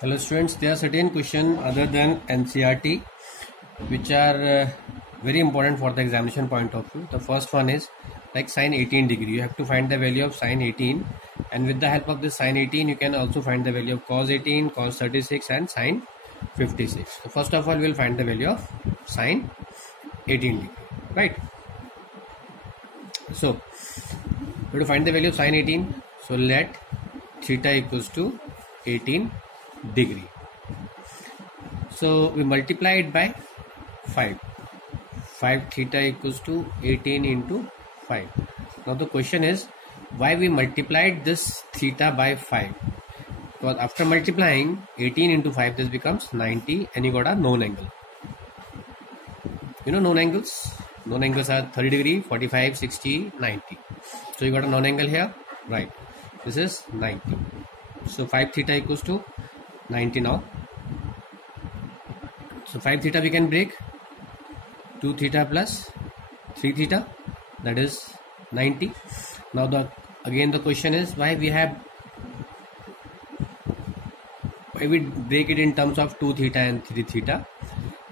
Hello students, there are certain questions other than NCERT which are very important for the examination point of view. The first one is like sine 18 degree. You have to find the value of sine 18, and with the help of this sine 18 you can also find the value of cos 18, cos 36 and sine 56. So first of all we will find the value of sine 18 degree, right? So we have to find the value of sine 18. So let theta equals to 18 degree. So we multiply it by 5. 5 theta equals to 18 into 5. Now the question is why we multiplied this theta by 5? Because after multiplying 18 into 5 this becomes 90 and you got a known angle. You know known angles? Known angles are 30 degree, 45, 60, 90. So you got a known angle here, right? This is 90. So 5 theta equals to 90 now. So 5 theta we can break. 2 theta plus 3 theta, that is 90. Now again the question is why we break it in terms of 2 theta and 3 theta,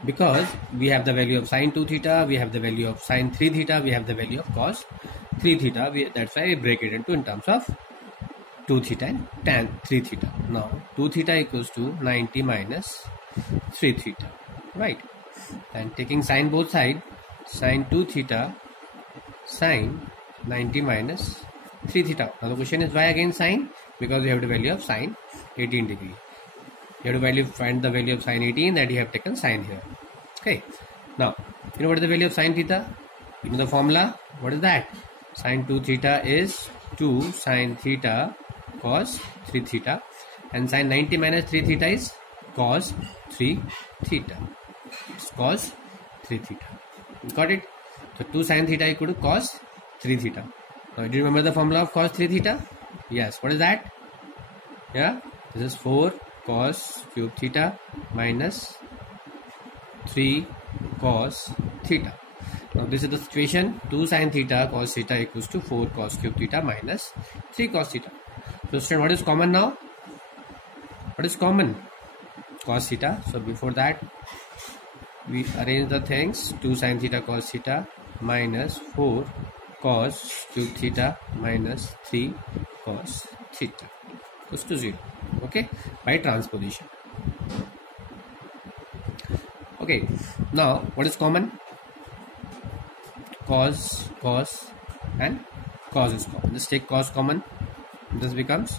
because we have the value of sine 2 theta, we have the value of sine 3 theta, we have the value of cos 3 theta. That's why we break it into in terms of 2 theta and tan 3 theta. Now 2 theta equals to 90 minus 3 theta, right? And taking sine both sides, sine 2 theta sine 90 minus 3 theta. Now the question is why again sine? Because you have the value of sine 18 degree. You have to find the value of sine 18 that you have taken sine here. Okay. Now you know what is the value of sine theta? You know the formula. What is that? Sine 2 theta is 2 sine theta cos 3 theta, and sine 90 minus 3 theta is cos 3 theta. It's cos 3 theta. Got it? So 2 sine theta equal to cos 3 theta. Now do you remember the formula of cos 3 theta? Yes. What is that? Yeah. This is 4 cos cube theta minus 3 cos theta. Now this is the situation. 2 sine theta cos theta equals to 4 cos cube theta minus 3 cos theta. So student, what is common now? What is common? Cos theta. So before that we arrange the things. 2 sine theta cos theta minus 4 cos cube theta minus 3 cos theta equals to 0. Okay, by transposition. Okay, now what is common? Cos and cos is common. Let's take cos common. This becomes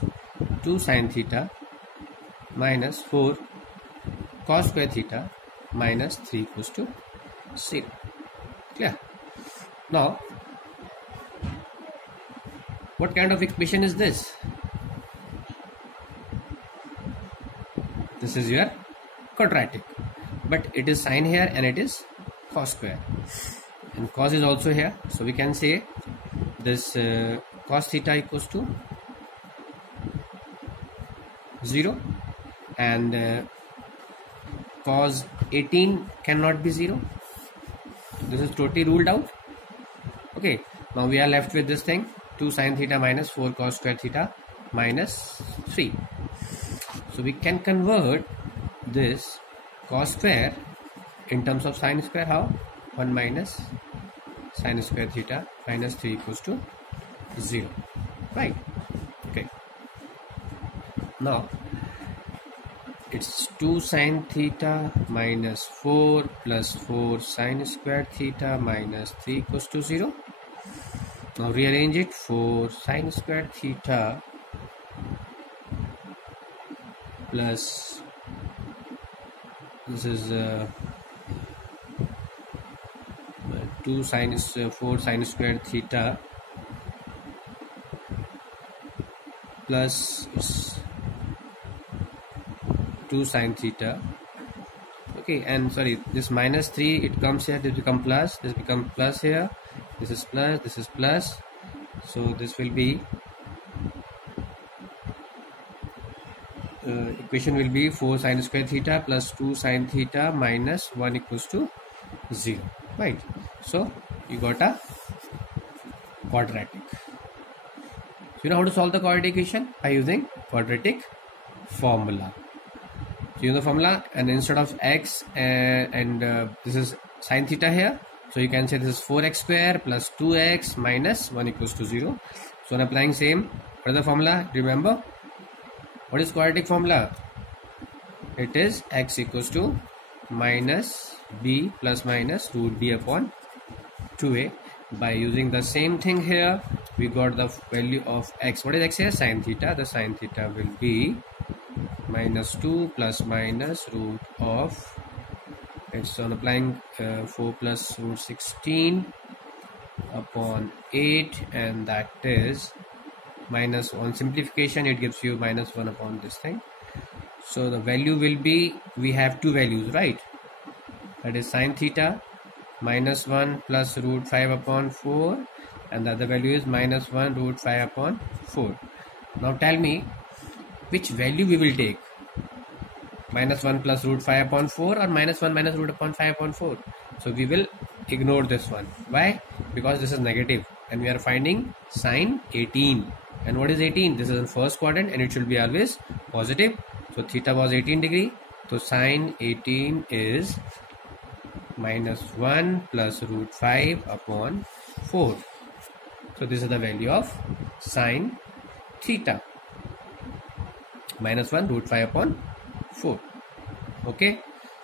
2 sine theta minus 4 cos square theta minus 3 equals to 0. Clear? Now, what kind of equation is this? This is your quadratic, but it is sine here and it is cos square, and cos is also here. So we can say this cos theta equals to 0, and cos 18 cannot be 0. This is totally ruled out. Okay, now we are left with this thing, 2 sine theta minus 4 cos square theta minus 3. So we can convert this cos square in terms of sine square. How? 1 minus sine square theta minus 3 equals to 0, right? Okay, now it's 2 sine theta minus 4 plus 4 sine square theta minus 3 equals to 0. Now rearrange it. 4 sine square theta plus this is 4 sine square theta plus 2 sine theta. Okay, and sorry, this minus 3 it comes here, this become plus, this become plus here, this is plus, this is plus. So this will be equation will be 4 sine square theta plus 2 sine theta minus 1 equals to 0, right? So you got a quadratic. So you know how to solve the quadratic equation? By using quadratic formula. So you know the formula, and instead of x and this is sine theta here, so you can say this is 4x square plus 2x minus 1 equals to 0. So on applying same, what is the formula? Remember, what is quadratic formula? It is x equals to minus b plus minus root b upon 2a. By using the same thing here, we got the value of x. What is x here? Sine theta. The sine theta will be minus 2 plus minus root of, it's on applying 4 plus root 16 upon 8, and that is minus, on simplification it gives you minus 1 upon this thing. So the value will be, we have two values, right? That is sine theta minus 1 plus root 5 upon 4, and the other value is minus 1 root 5 upon 4. Now tell me which value we will take, minus 1 plus root 5 upon 4 or minus 1 minus root upon 5 upon 4. So we will ignore this one. Why? Because this is negative and we are finding sine 18. And what is 18? This is in first quadrant and it should be always positive. So theta was 18 degree. So sine 18 is minus 1 plus root 5 upon 4. So this is the value of sine theta, minus 1 root 5 upon 4. Okay.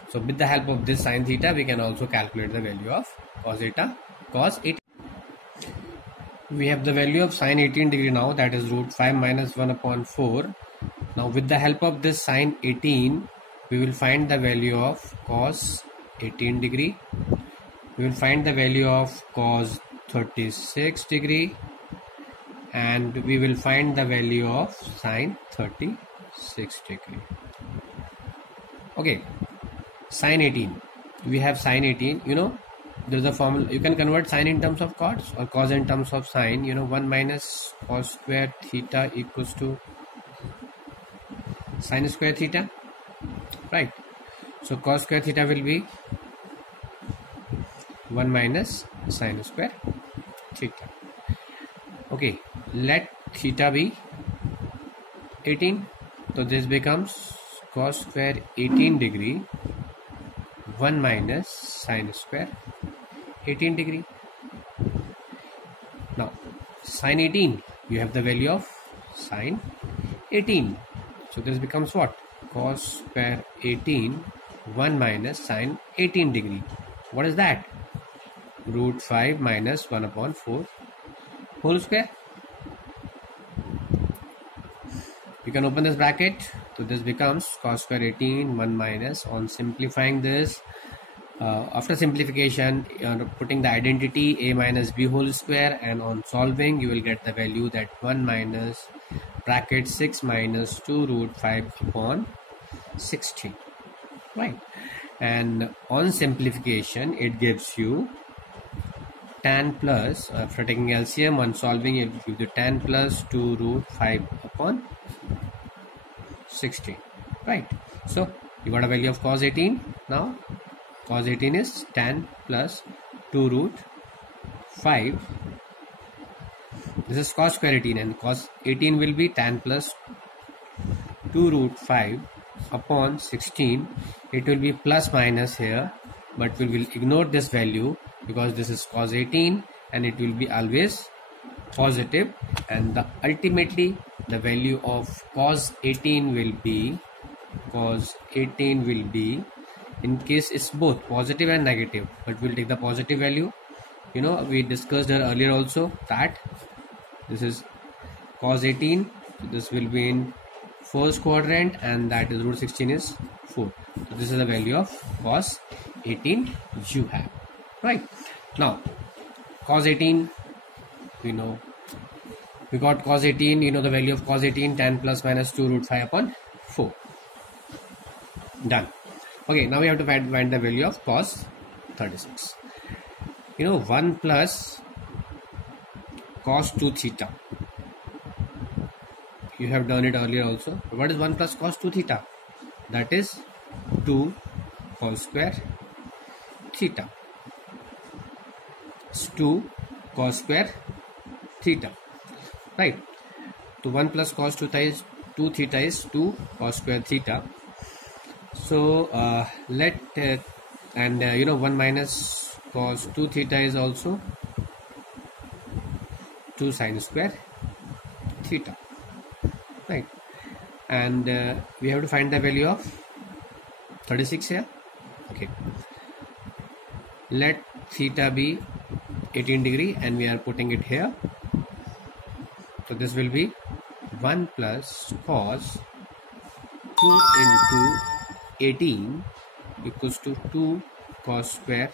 So with the help of this sine theta, we can also calculate the value of cos theta, cos 18. We have the value of sine 18 degree now, that is root 5 minus 1 upon 4. Now with the help of this sine 18, we will find the value of cos 18 degree. We will find the value of cos 36 degree, and we will find the value of sine 36 degree. Okay, sine 18. We have sine 18. You know, there is a formula. You can convert sine in terms of cos or cos in terms of sine. You know, 1 minus cos square theta equals to sine square theta, right? So cos square theta will be 1 minus sine square theta. Okay, let theta be 18. So this becomes cos square 18 degree 1 minus sine square 18 degree. Now sine 18, you have the value of sine 18. So this becomes what? Cos square 18 1 minus sine 18 degree. What is that? Root 5 minus 1 upon 4 whole square. You can open this bracket. So this becomes cos square 18 1 minus, on simplifying this, after simplification, putting the identity a minus b whole square, and on solving you will get the value that 1 minus bracket 6 minus 2 root 5 upon 16, right? And on simplification it gives you tan plus, after taking LCM, on solving it will give you tan plus 2 root 5 upon 16, right? So you got a value of cos 18. Now cos 18 is tan plus 2 root 5. This is cos square 18, and cos 18 will be tan plus 2 root 5 upon 16. It will be plus minus here, but we will ignore this value because this is cos 18 and it will be always positive, and ultimately the value of cos 18 will be, in case it's both positive and negative, but we'll take the positive value. You know, we discussed here earlier also that this is cos 18, so this will be in first quadrant, and that is root 16 is 4. So this is the value of cos 18 you have, right? Now cos 18, we know, we got cos 18, you know the value of cos 18, tan plus minus 2 root 5 upon 4. Done. Okay, now we have to find the value of cos 36. You know, 1 plus cos 2 theta. You have done it earlier also. What is 1 plus cos 2 theta? That is 2 cos square theta. It's 2 cos square theta, right? So 1 plus cos 2 theta is 2 cos square theta. So let and 1 minus cos 2 theta is also 2 sine square theta, right? And we have to find the value of 36 here. Okay, let theta be 18 degree and we are putting it here. So this will be 1 plus cos 2 into 18 equals to 2 cos square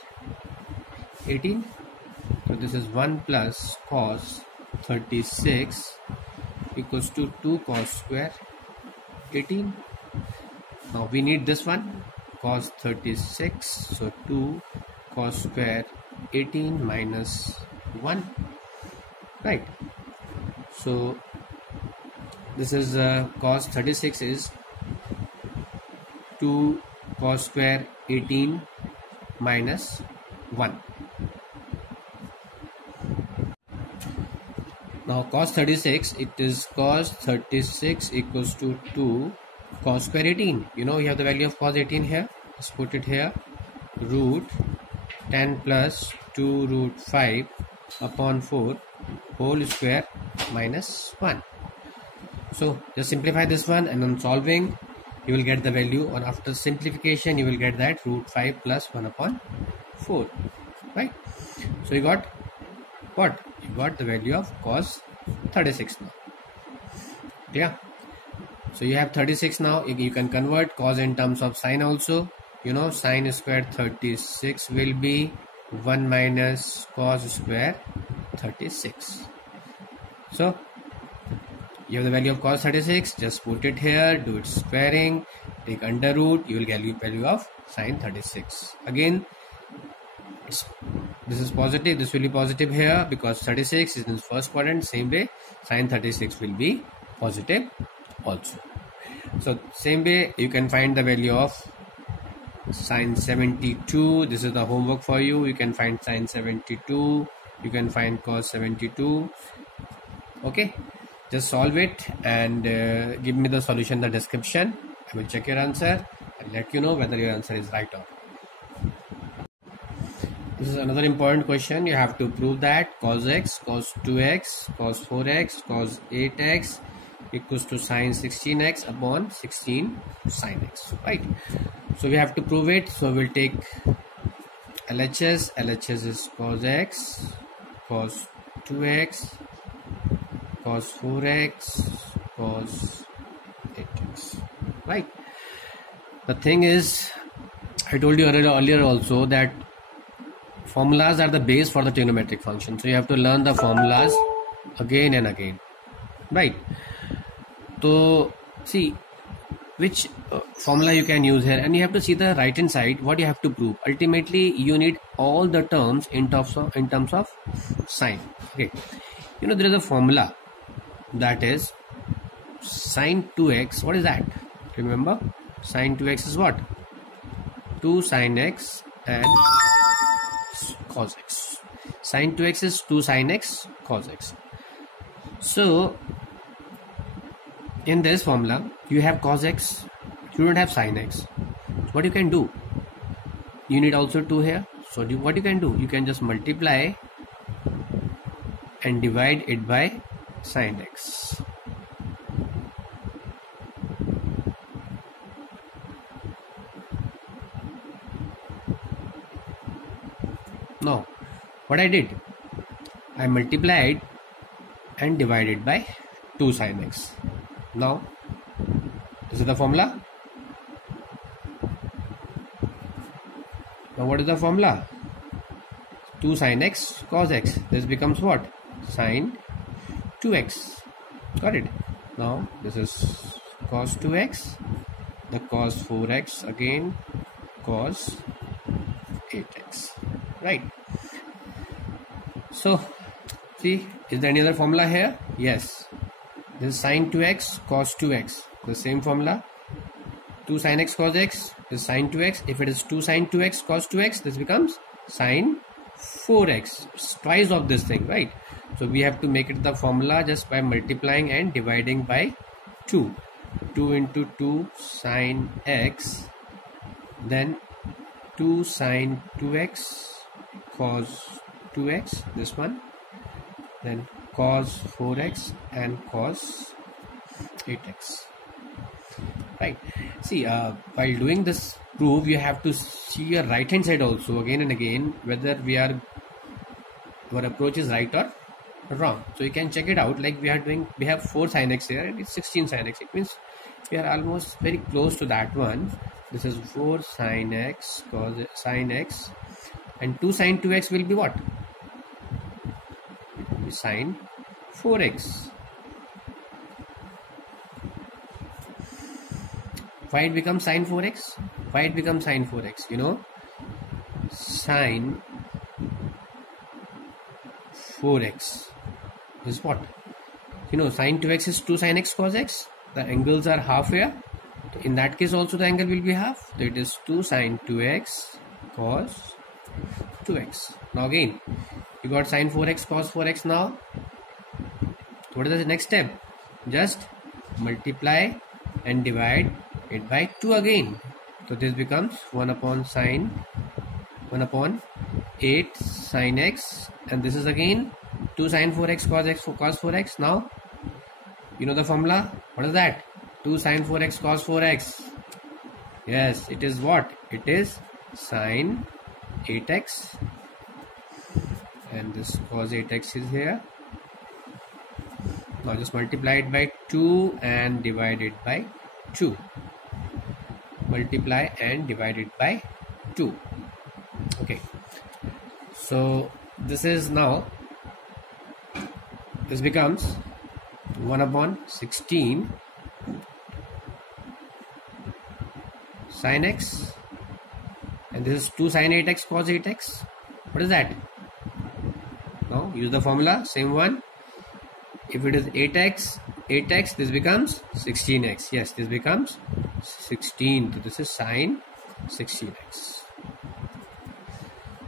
18. So this is 1 plus cos 36 equals to 2 cos square 18. Now we need this one, cos 36, so 2 cos square 18 minus 1, right? So this is cos 36 is 2 cos square 18 minus 1. Now cos 36, it is cos 36 equals to 2 cos square 18. You have the value of cos 18 here. Let's put it here. Root 10 plus 2 root 5 upon 4 whole square minus 1. So just simplify this one, and on solving you will get the value, or after simplification you will get that root 5 plus 1 upon 4, right? So you got what? You got the value of cos 36 now. Yeah. So you have 36 now. You can convert cos in terms of sine also. Sine square 36 will be 1 minus cos square 36. So you have the value of cos 36. Just put it here, do its squaring, take under root, you will get the value of sine 36. Again, this is positive, this will be positive here because 36 is in the first quadrant. Same way sine 36 will be positive also. So same way you can find the value of sine 72. This is the homework for you. You can find sine 72, you can find cos 72. Okay, just solve it and give me the solution in the description. I will check your answer and let you know whether your answer is right or not. This is another important question. You have to prove that cos x, cos 2x, cos 4x, cos 8x equals to sine 16x upon 16 sine x, right? So we have to prove it. So we'll take LHS. LHS is cos x, cos 2x, cos 4x, cos 8x, right? The thing is, I told you earlier also that formulas are the base for the trigonometric function. So you have to learn the formulas again and again, right? So see which formula you can use here, and you have to see the right hand side what you have to prove. Ultimately you need all the terms in terms of sine. Okay, there is a formula that is sine 2x. What is that? Remember, sine 2x is what? 2 sine x and cos x. Sine 2x is 2 sine x cos x. So in this formula you have cos x, you don't have sine x. What you can do, you need also 2 here. So what you can do, you can just multiply and divide it by sine x. Now what I did, I multiplied and divided by 2 sine x. Now this is the formula. Now what is the formula? 2 sine x cos x. This becomes what? Sine 2x. Got it? Now this is cos 2x, the cos 4x, again cos 8x, right? So see, is there any other formula here? Yes, this is sine 2x cos 2x, the same formula. 2 sine x cos x is sine 2x. If it is 2 sine 2x cos 2x, this becomes sine 4x. It's twice of this thing, right? So we have to make it the formula just by multiplying and dividing by 2. 2 into 2 sine x then 2 sine 2x cos 2x, this one, then cos 4x and cos 8x. Right. See, while doing this proof, you have to see your right hand side also again and again whether our approach is right or wrong. So you can check it out. Like we have 4 sin x here and it's 16 sin x. It means we are almost very close to that one. This is 4 sin x cos sin x, and 2 sin 2x will be what? It will be sin 4x. Why it becomes sin 4x? Why it becomes sin 4x? You know, sin 4x is what? You know, sin 2x is 2 sin x cos x. The angles are half here. So in that case also the angle will be half. So it is 2 sin 2x cos 2x. Now again, you got sin 4x cos 4x now. What is the next step? Just multiply and divide it by 2 again. So this becomes 1 upon 8 sin x, and this is again 2 sin 4x cos x cos 4x. Now you know the formula. What is that? 2 sin 4x cos 4x. Yes, it is what? It is sin 8x, and this cos 8x is here. Now just multiply it by 2 and divide it by 2. Multiply and divide it by 2. Okay, so this is now, this becomes 1 upon 16 sin x, and this is 2 sin 8x cos 8x. What is that? Now use the formula, same one. If it is 8x, this becomes 16x. Yes, this becomes 16. So this is sin 16x.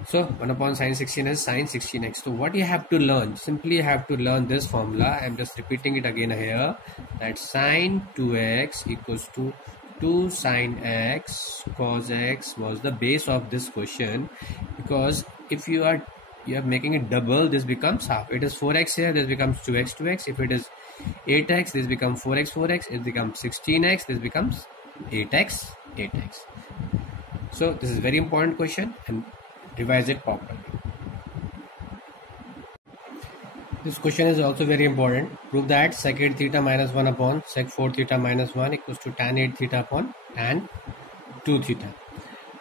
So 1 upon sin 16 is sin 16x. So what you have to learn? Simply you have to learn this formula. I am just repeating it again here. That sin 2x equals to 2 sin x cos x was the base of this question, because if you are making it double, this becomes half. It is 4x here, this becomes 2x 2x. If it is 8x, this becomes 4x 4x. It becomes 16x, this becomes 8x 8x. So this is very important question, and revise it properly. This question is also very important. Prove that sec 8 theta minus 1 upon sec 4 theta minus 1 equals to tan 8 theta upon tan 2 theta.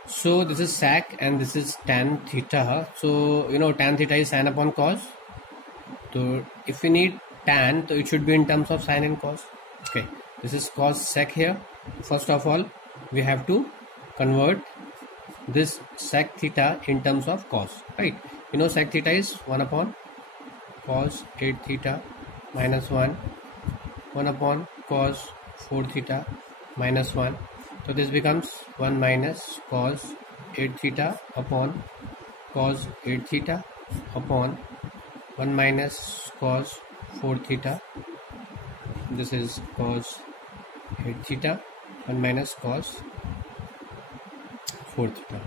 So this is sec and this is tan theta. So you know tan theta is sin upon cos. So if we need tan, so it should be in terms of sin and cos. Okay, this is cos sec here. First of all, we have to convert this sec theta in terms of cos, right? You know sec theta is 1 upon cos 8 theta minus 1 upon cos 4 theta minus 1. So this becomes 1 minus cos 8 theta upon cos 8 theta upon 1 minus cos 4 theta. This is cos 8 theta, 1 minus cos 4 theta.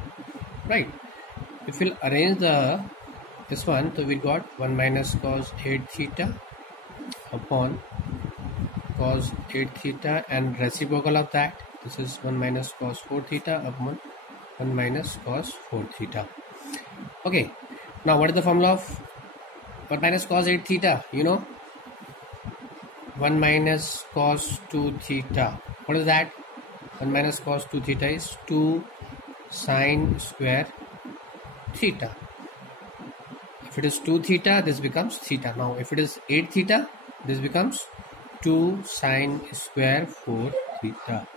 Right. If we'll arrange this one, so we got 1 minus cos 8 theta upon cos 8 theta, and reciprocal of that, this is 1 minus cos 4 theta upon 1 minus cos 4 theta. Okay, now what is the formula of 1 minus cos 8 theta? You know, 1 minus cos 2 theta. What is that? 1 minus cos 2 theta is 2 sine square theta. If it is 2 theta, this becomes theta. Now if it is 8 theta, this becomes 2 sine square 4 theta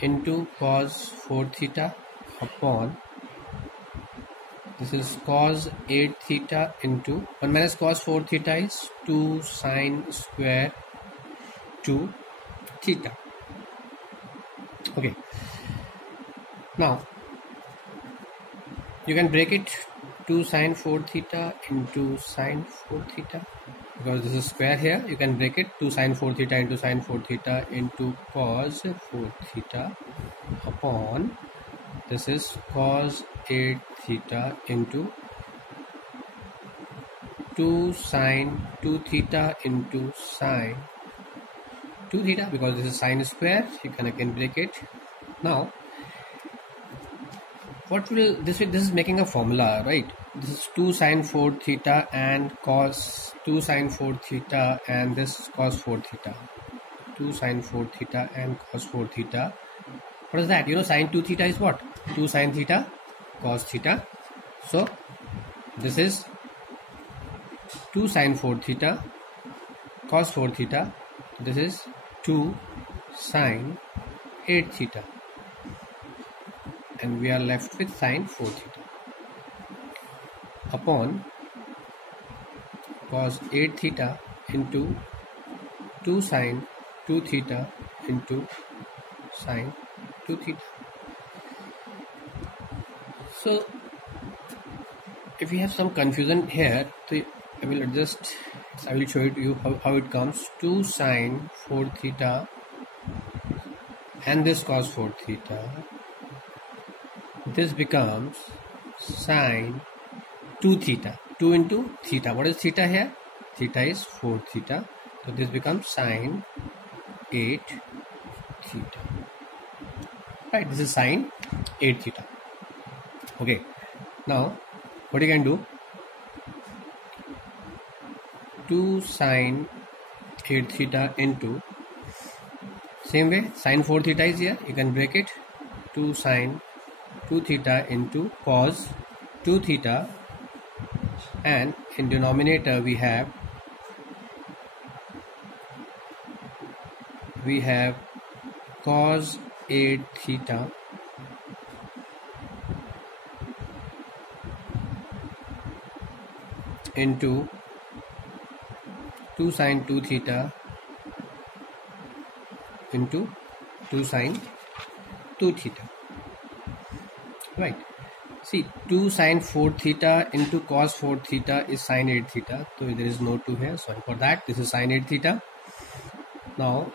into cos 4 theta upon, this is cos 8 theta into 1 minus cos 4 theta is 2 sine square 2 theta. Okay, now you can break it 2 sine 4 theta into sine 4 theta, because this is square here. You can break it 2 sine 4 theta into sine 4 theta into cos 4 theta upon This is cos 8 theta into 2 sine 2 theta into sine 2 theta, because this is sine square. You can again break it. Now what will this is making a formula, right? This is 2 sine 4 theta and cos 2 sine 4 theta, and this cos 4 theta. 2 sine 4 theta and cos 4 theta. What is that? You know, sine 2 theta is what? 2 sine theta cos theta. So this is 2 sine 4 theta cos 4 theta. This is 2 sine 8 theta, and we are left with sine 4 theta upon cos 8 theta into 2 sine 2 theta into sine 2 theta. So if we have some confusion here, so I will adjust. I will show it to you how it comes. 2 sine 4 theta and this cos 4 theta. This becomes sine 2 theta. 2 into theta. What is theta here? Theta is 4 theta. So this becomes sine 8 theta. Right, this is sine 8 theta. Okay, now what you can do? 2 sine 8 theta into, same way, sine 4 theta is here. You can break it. 2 sine 2 theta into cos 2 theta, and in denominator we have cos 8 theta into 2 sine 2 theta into 2 sine 2 theta. Right. See, 2 sine 4 theta into cos 4 theta is sine 8 theta. So there is no 2 here. Sorry for that. This is sine 8 theta. Now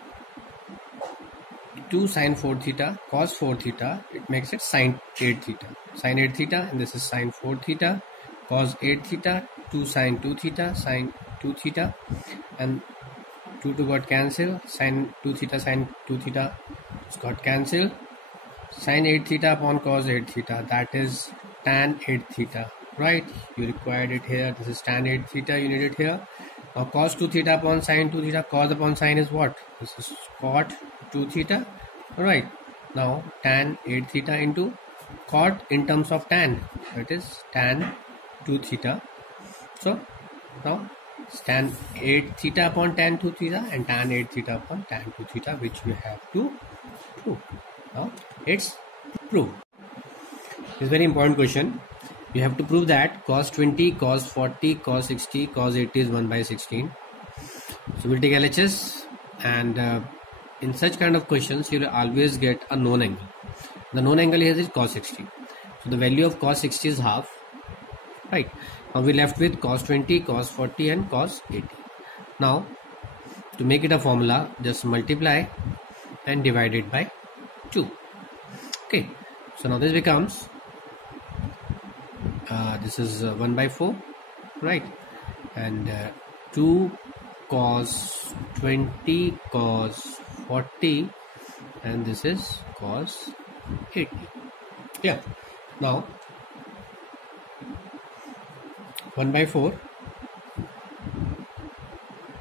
2 sine 4 theta cos 4 theta, it makes it sine 8 theta. Sine 8 theta, and this is sine 4 theta cos 8 theta, 2 sine 2 theta sine 2 theta, and 2 got cancelled. Sine 2 theta sine 2 theta got cancelled. Sine 8 theta upon cos 8 theta, that is tan 8 theta, right? You required it here. This is tan 8 theta, you need it here. Now cos 2 theta upon sine 2 theta, cos upon sine is what? This is cot 2 theta, right? Now tan 8 theta into cot in terms of tan, that is tan 2 theta. So now tan 8 theta upon tan 2 theta and tan 8 theta upon tan 2 theta, which we have to prove. Now it's proved. It's a very important question. You have to prove that cos 20, cos 40, cos 60, cos 80 is 1 by 16. So we'll take LHS, and in such kind of questions you will always get a known angle. The known angle here is cos 60. So the value of cos 60 is half. Right. Now we left with cos 20, cos 40 and cos 80. Now to make it a formula, just multiply and divide it by 2. Okay. So now this becomes this is 1 by 4, right? And 2 cos 20 cos 40, and this is cos 80. Yeah. Now 1 by 4,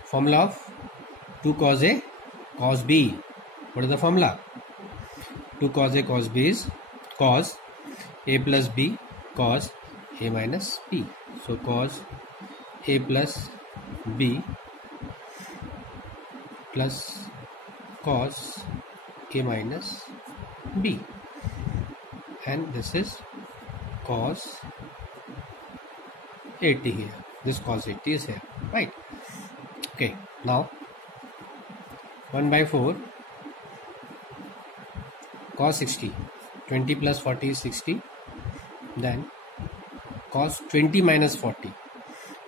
formula of 2 cos A cos B. What is the formula? 2 cos A cos B is cos A plus B cos A minus B. So cos A plus B plus cos A minus B, and this is cos 80 here. This cos 80 is here, right? Okay, now 1 by 4 cos 60, 20 plus 40 is 60, then cos 20 minus 40.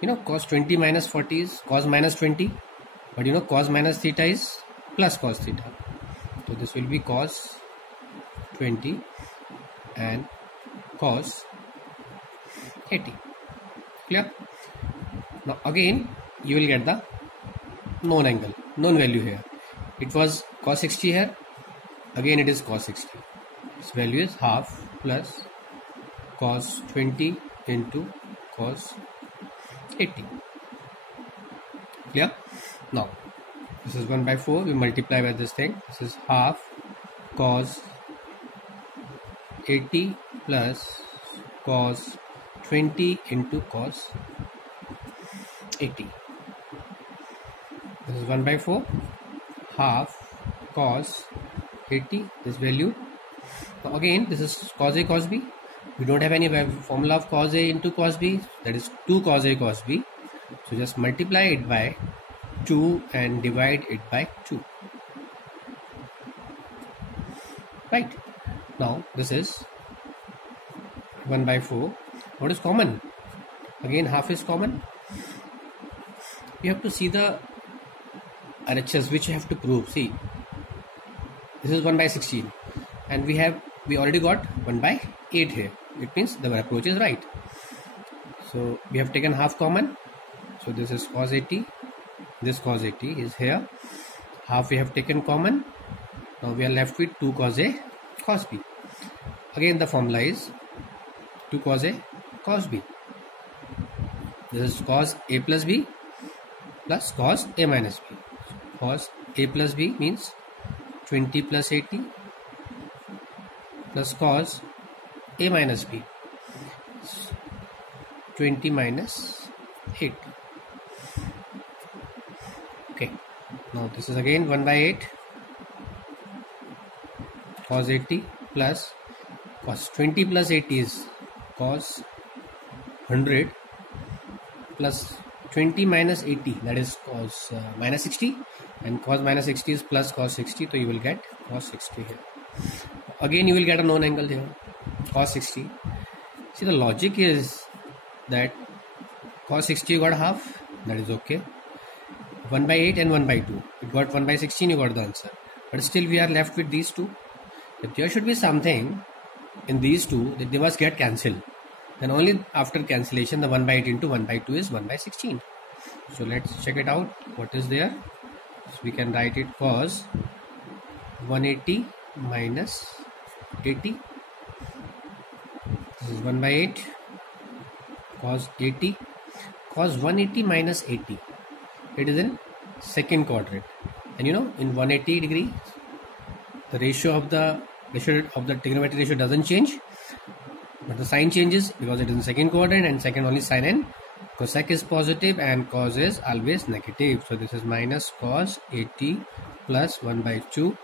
You know, cos 20 minus 40 is cos minus 20, but you know cos minus theta is plus cos theta. So this will be cos 20 and cos 80. Clear? Now again you will get the known angle, known value here. It was cos 60 here, again it is cos 60. Its value is half plus cos 20 into cos 80. Clear? Now this is 1 by 4, we multiply by this thing. This is half cos 80 plus cos 20 into cos 80. This is 1 by 4, half cos 80, this value. Now again this is cos A cos B. We don't have any formula of cos A into cos B, that is 2 cos A cos B. So just multiply it by 2 and divide it by 2. Right? Now this is 1 by 4. What is common? Again half is common. You have to see the RHS which you have to prove. See, this is 1 by 16 and we already got 1 by 8 here. It means the approach is right. So we have taken half common. So this is cos 80. This cos 80 is here. Half we have taken common. Now we are left with 2 cos A cos B. Again the formula is 2 cos A cos B. This is cos A plus B plus cos A minus B. Cos A plus B means 20 plus 80 plus cos A minus B 20 minus 80. Okay, now this is again 1 by 8 cos 80 plus cos 20 plus 80 is cos 100 plus 20 minus 80, that is cos minus 60, and cos minus 60 is plus cos 60, so you will get cos 60 here. Again you will get a known angle here, cos 60. See, the logic is that cos 60 you got half, that is okay. 1 by 8 and 1 by 2. You got 1 by 16, you got the answer. But still we are left with these two. If there should be something in these two, that they must get cancelled. Then only after cancellation the 1 by 8 into 1 by 2 is 1 by 16. So let's check it out. What is there? So we can write it cos 180 minus 80. This is 1 by 8 cos 80. Cos 180 minus 80. It is in second quadrant. And you know, in 180 degree, the ratio of the trigonometric ratio doesn't change. But the sign changes because it is in second quadrant, and second only sign in. Cosec is positive and cos is always negative. So this is minus cos 80 plus 1 by 2.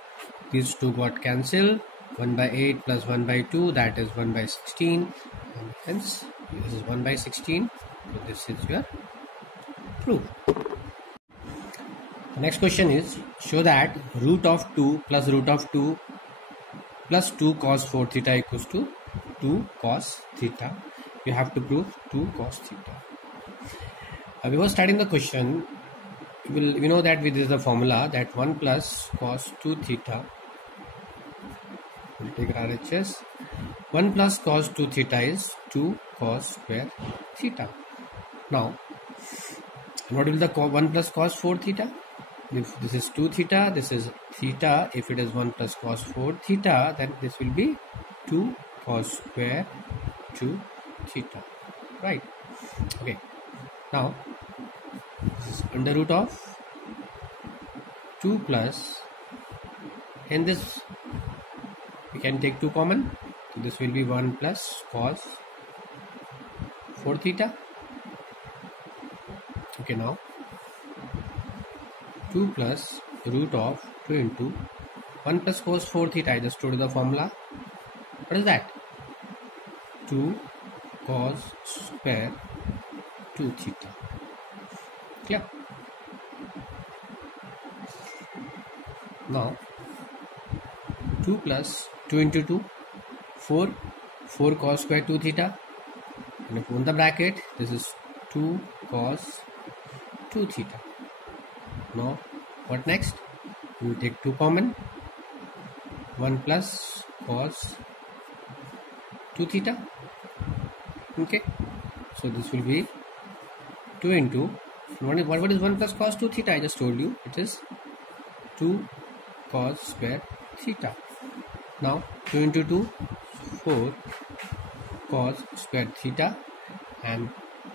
These two got cancelled. 1 by 8 plus 1 by 2, that is 1 by 16. And hence this is 1 by 16. So this is your proof. The next question is, show that root of 2 plus root of 2 plus 2 cos 4 theta equals to 2 cos theta. You have to prove 2 cos theta. Before starting the question, we know that with the formula that 1 plus cos 2 theta, we'll take RHS, 1 plus cos 2 theta is 2 cos square theta. Now, what will the 1 plus cos 4 theta? If this is 2 theta, this is theta. If it is 1 plus cos 4 theta, then this will be 2 cos square 2 theta. Right? Okay. Now, this is under root of 2 plus, in this we can take 2 common. So this will be 1 plus cos 4 theta. Okay, now 2 plus root of 2 into 1 plus cos 4 theta. I just told you the formula. What is that? 2 cos square 2 theta. Clear? Now 2 plus 2 into 2, 4 cos square 2 theta. And if you open the bracket, this is 2 cos 2 theta. Now what next? You take 2 common. 1 plus cos 2 theta. Okay, so this will be 2 into what is 1 plus cos 2 theta? I just told you it is 2 cos square theta. Now 2 into 2, 4 cos square theta, and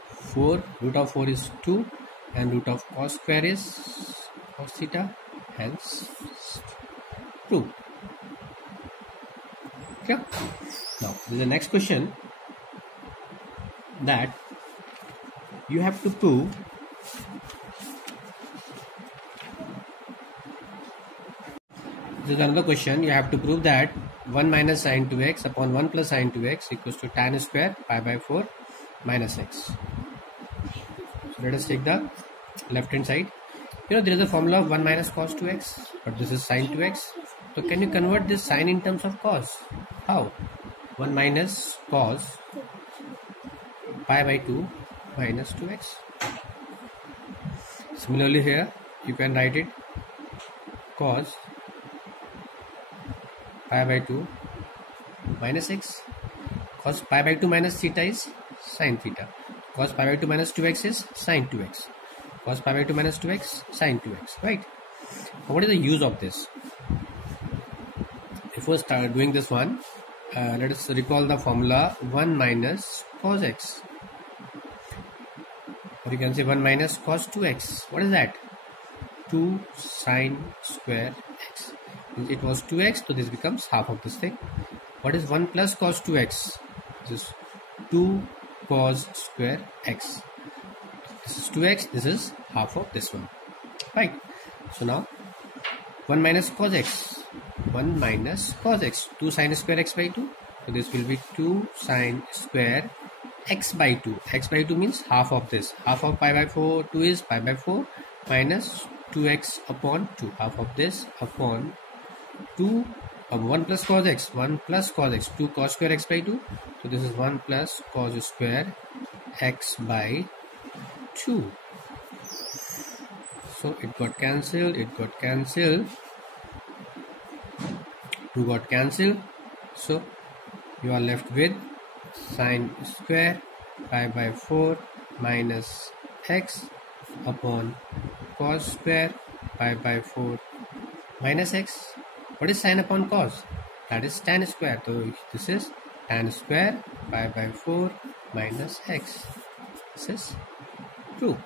4 root of 4 is 2, and root of cos square is cos theta, hence true. Okay. Now this is the next question that you have to prove this is another question. You have to prove that 1 minus sine 2x upon 1 plus sine 2x equals to tan square pi by 4 minus x. So let us take the left hand side. You know there is a formula of 1 minus cos 2x, but this is sine 2x. So can you convert this sine in terms of cos? How? 1 minus cos pi by 2 minus 2x. Similarly here you can write it cos pi by 2 minus x. Cos pi by 2 minus theta is sin theta. Cos pi by 2 minus 2x is sin 2x. Cos pi by 2 minus 2x sin 2x, right? What is the use of this? If we start doing this one, let us recall the formula 1 minus cos x, or you can say 1 minus cos 2x. What is that? 2 sin square x. It was 2x, so this becomes half of this thing. What is 1 plus cos 2x? This is 2 cos square x. This is 2x, this is half of this one, right? So now 1 minus cos x, 1 minus cos x, 2 sin square x by 2. So this will be 2 sin square x by 2. X by 2 means half of this. Half of pi by 4, 2 is pi by 4 minus 2x upon 2. Half of this upon 2, 1 plus cos x, 1 plus cos x, 2 cos square x by 2. So this is 1 plus cos square x by 2. So it got cancelled, 2 got cancelled. So you are left with sine square pi by 4 minus x upon cos square pi by 4 minus x. What is sine upon cos? That is tan square. So this is tan square pi by 4 minus x. This is true.